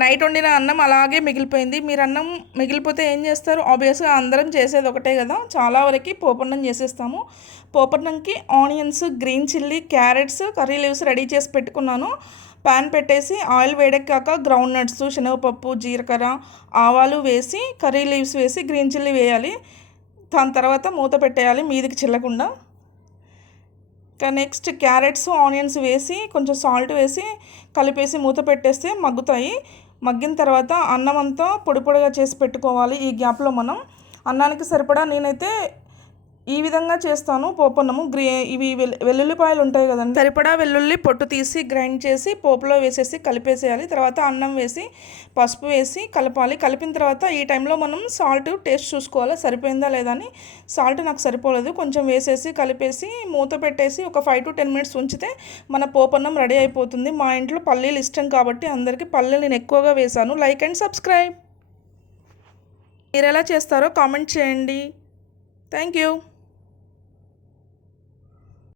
Night వండిన అన్నం అలాగే మిగిలిపోయింది. మీరు అన్నం మిగిలిపోతే ఏం చేస్తారు? ఆబ్వియస్గా అందరం చేసేది ఒకటే కదా, చాలా వరకు పోపన్నం చేసేస్తాము. పోపన్నంకి onions, green chilli, carrots, curry leaves ready చేసి పెట్టుకున్నాను. ప్యాన్ పెట్టేసి ఆయిల్ వేడెక్కాక గ్రౌండ్ నట్స్, శనగపప్పు, జీలకర్ర, ఆవాలు వేసి కర్రీ లీవ్స్ వేసి గ్రీన్ చిల్లీ వేయాలి. దాని తర్వాత మూత పెట్టేయాలి మీదికి చిల్లకుండా. ఇంకా నెక్స్ట్ క్యారెట్స్, ఆనియన్స్ వేసి కొంచెం సాల్ట్ వేసి కలిపేసి మూత పెట్టేస్తే మగ్గుతాయి. మగ్గిన తర్వాత అన్నం అంతా పొడి పొడిగా చేసి పెట్టుకోవాలి. ఈ గ్యాప్లో మనం అన్నానికి సరిపడా నేనైతే ఈ విధంగా చేస్తాను పోపన్నము. ఇవి వెల్లుల్లిపాయలు ఉంటాయి కదండి, సరిపడా వెల్లుల్లి పొట్టు తీసి గ్రైండ్ చేసి పోపులో వేసేసి కలిపేసేయాలి. తర్వాత అన్నం వేసి పసుపు వేసి కలపాలి. కలిపిన తర్వాత ఈ టైంలో మనం సాల్ట్ టేస్ట్ చూసుకోవాలి సరిపోయిందా లేదా అని. సాల్ట్ నాకు సరిపోలేదు, కొంచెం వేసేసి కలిపేసి మూత పెట్టేసి ఒక 5 to 10 minutes ఉంచితే మన పోపన్నం రెడీ అయిపోతుంది. మా ఇంట్లో పల్లీలు ఇష్టం కాబట్టి అందరికీ పల్లీలు నేను ఎక్కువగా వేశాను. Like and subscribe. మీరు ఎలా చేస్తారో కామెంట్ చేయండి. Thank you.